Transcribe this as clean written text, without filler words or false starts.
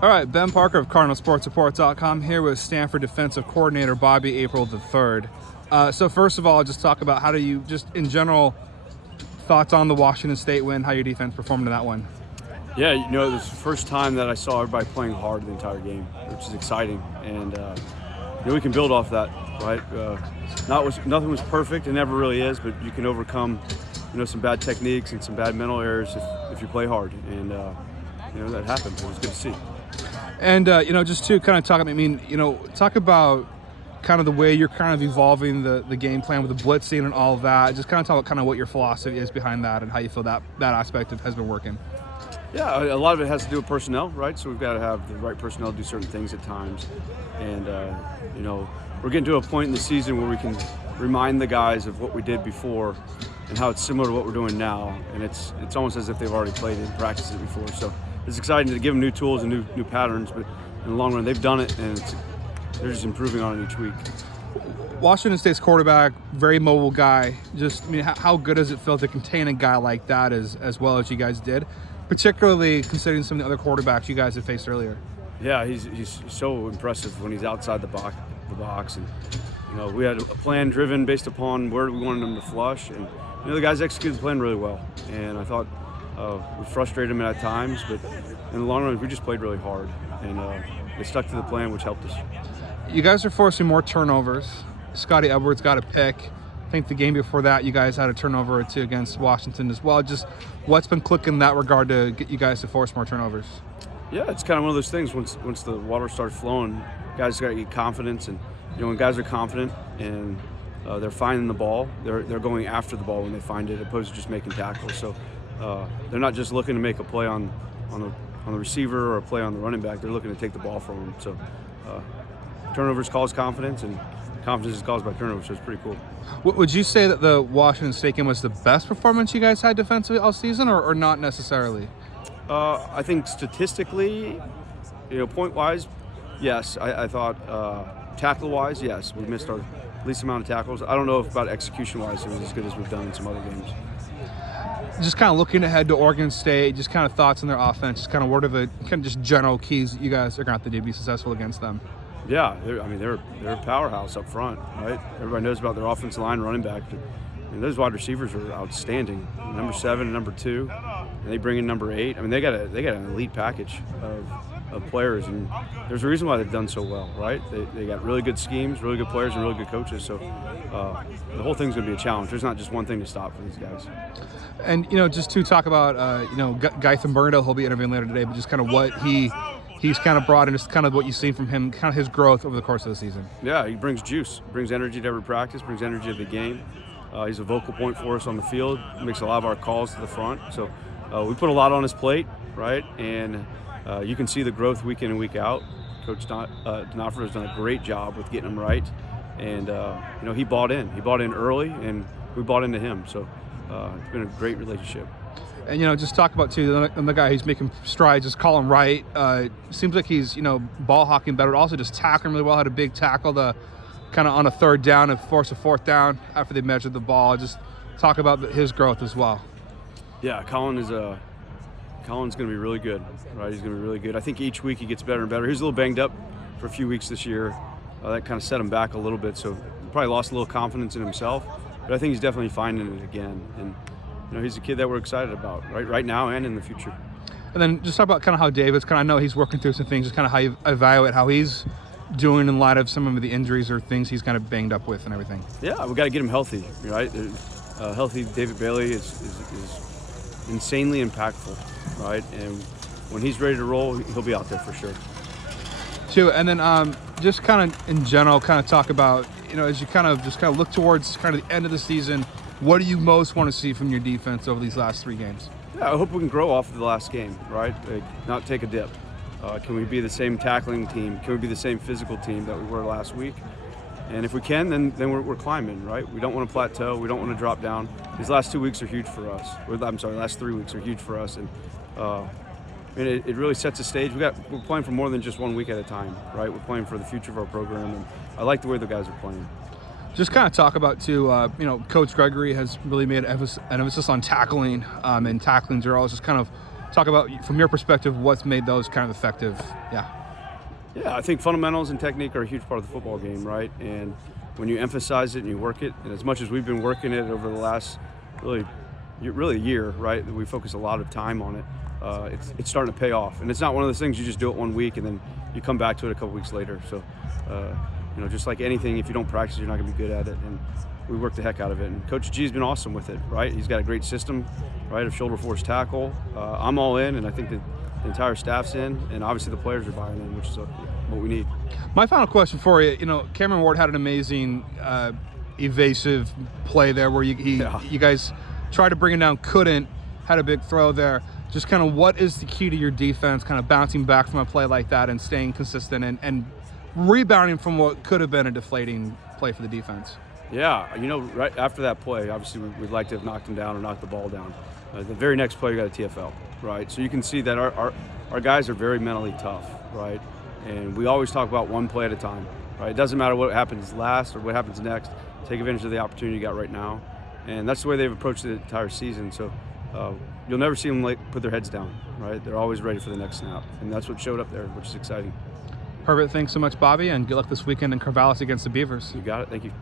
All right, Ben Parker of CardinalSportsReport.com here with Stanford defensive coordinator Bobby April III. So first of all, just talk about how do you, just in general, thoughts on the Washington State win, how your defense performed in that one. Yeah, it was the first time that I saw everybody playing hard the entire game, which is exciting. And, we can build off that, right? Nothing was perfect, it never really is, but you can overcome, some bad techniques and some bad mental errors if you play hard. And, that happened. It was good to see. And, just to kind of talk about kind of the way you're kind of evolving the game plan with the blitzing and all of that. Just kind of talk about kind of what your philosophy is behind that and how you feel that aspect has been working. Yeah, a lot of it has to do with personnel, right? So we've got to have the right personnel do certain things at times. And, we're getting to a point in the season where we can remind the guys of what we did before and how it's similar to what we're doing now. And it's almost as if they've already played it and practiced it before. So it's exciting to give them new tools and new patterns, but in the long run, they've done it, and they're just improving on it each week. Washington State's quarterback, very mobile guy. How good does it feel to contain a guy like that as well as you guys did, particularly considering some of the other quarterbacks you guys have faced earlier? Yeah, he's so impressive when he's outside the box. And we had a plan driven based upon where we wanted him to flush, and the guys executed the plan really well. And I thought we frustrated him at times, but in the long run, we just played really hard, and they stuck to the plan, which helped us. You guys are forcing more turnovers. Scotty Edwards got a pick. I think the game before that, you guys had a turnover or two against Washington as well. Just what's been clicking in that regard to get you guys to force more turnovers? Yeah, it's kind of one of those things. Once the water starts flowing, guys got to get confidence, and when guys are confident and they're finding the ball, they're going after the ball when they find it, opposed to just making tackles. So they're not just looking to make a play on the receiver or a play on the running back. They're looking to take the ball from them. So turnovers cause confidence, and confidence is caused by turnovers. So it's pretty cool. Would you say that the Washington State game was the best performance you guys had defensively all season, or not necessarily? I think statistically, point-wise, yes. I thought tackle-wise, yes. We missed our least amount of tackles. I don't know if about execution-wise it was as good as we've done in some other games. Just kind of looking ahead to Oregon State, just kind of thoughts on their offense, just kind of what are the kind of just general keys you guys are going to have to do to be successful against them? Yeah, they're a powerhouse up front, right? Everybody knows about their offensive line, running back. Those wide receivers are outstanding. Number 7 and number 2, and they bring in number 8. They got an elite package of players, and there's a reason why they've done so well, right? They got really good schemes, really good players, and really good coaches. So the whole thing's going to be a challenge. There's not just one thing to stop for these guys. And just to talk about Guy Thumberto, he'll be interviewing later today, but just kind of what he's kind of brought in, just kind of what you've seen from him, kind of his growth over the course of the season. Yeah, he brings juice, brings energy to every practice, brings energy to the game. He's a vocal point for us on the field, makes a lot of our calls to the front. So we put a lot on his plate, right? And you can see the growth week in and week out. Coach D'Onofrio has done a great job with getting him right. And, he bought in. He bought in early, and we bought into him. So it's been a great relationship. And, just talk about, too, the guy who's making strides, just Colin Wright. Seems like he's, ball hawking better, but also just tackling really well. Had a big tackle kind of on a third down and force a fourth down after they measured the ball. Just talk about his growth as well. Yeah, Colin's going to be really good, right? He's going to be really good. I think each week he gets better and better. He was a little banged up for a few weeks this year. That kind of set him back a little bit, so he probably lost a little confidence in himself. But I think he's definitely finding it again. And, he's a kid that we're excited about, right now and in the future. And then just talk about kind of how David's I know he's working through some things, just kind of how you evaluate how he's doing in light of some of the injuries or things he's kind of banged up with and everything. Yeah, we got to get him healthy, right? Healthy David Bailey is insanely impactful, right? And when he's ready to roll, he'll be out there for sure. Too, and then just kind of in general, kind of talk about, as you kind of look towards kind of the end of the season, what do you most want to see from your defense over these last 3 games? Yeah, I hope we can grow off of the last game, right? Not take a dip. Can we be the same tackling team? Can we be the same physical team that we were last week? And if we can, then we're climbing, right? We don't want to plateau. We don't want to drop down. These last 2 weeks are huge for us. Last 3 weeks are huge for us. And it really sets a stage. We're playing for more than just 1 week at a time, right? We're playing for the future of our program, and I like the way the guys are playing. Just kind of talk about, too, Coach Gregory has really made an emphasis on tackling and tackling drills. Just kind of talk about, from your perspective, what's made those kind of effective. Yeah, I think fundamentals and technique are a huge part of the football game, right? And when you emphasize it and you work it, and as much as we've been working it over the last really a year, right? We focus a lot of time on it. It's starting to pay off, and it's not one of those things you just do it one week and then you come back to it a couple weeks later. So, just like anything, if you don't practice, you're not going to be good at it. And we work the heck out of it. And Coach G's been awesome with it, right? He's got a great system, right, of shoulder force tackle. I'm all in, and I think the entire staff's in, and obviously the players are buying in, which is what we need. My final question for you, Cameron Ward had an amazing evasive play there where you guys tried to bring him down, couldn't, had a big throw there. Just kind of what is the key to your defense, kind of bouncing back from a play like that and staying consistent and rebounding from what could have been a deflating play for the defense? Yeah, right after that play, obviously we'd like to have knocked him down or knocked the ball down. The very next play, you got a TFL, right? So you can see that our guys are very mentally tough, right? And we always talk about one play at a time, right? It doesn't matter what happens last or what happens next. Take advantage of the opportunity you got right now. And that's the way they've approached the entire season. So you'll never see them put their heads down, right? They're always ready for the next snap. And that's what showed up there, which is exciting. Perfect. Thanks so much, Bobby, and good luck this weekend in Corvallis against the Beavers. You got it. Thank you.